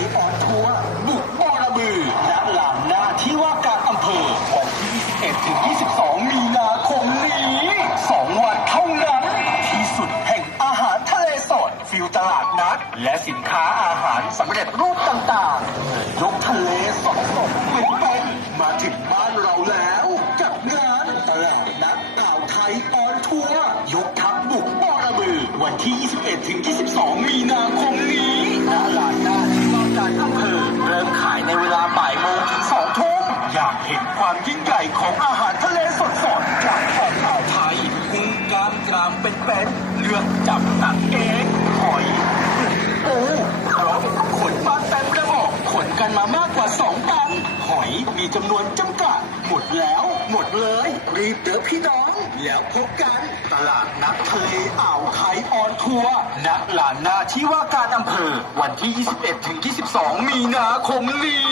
ยออนทัวร์บุกบอระบือณลานน้าที่ว่าการอำเภอ วันที่ 21 ถึง 22 มีนาคมนี้ 2 วันเท่านั้น ที่สุดแห่งอาหารทะเลสด ฟิวตลาดนัด และสินค้าอาหารสำเร็จรูปต่างๆ ยกทะเลสดสดเป็นๆมาถึงบ้านเราแล้วกับงานตลาดนัดอ่าวไทยออนทัวร์ยกทัพบุกบอระบือ วันที่ 21 ถึง 22 มีนาคมนี้ ความยิ่งใหญ่ของอาหารทะเลสดๆจากของอ่าวไทยกุ้งกล้ามกรามเป็นๆเลือกจับตักเองหอยโอ้ครบขนมาเต็มกระบบขนกันมามากกว่า2ตันหอยมีจำนวนจำกัด หมดแล้ว หมดเลย รีบเด้อพี่น้อง แล้วพบกัน ตลาดนัดทะเลอ่าวไทยออนทัวร์ณลานนาที่ว่าการอำเภอ วันที่ 21ถึง22 มีนาคมนี้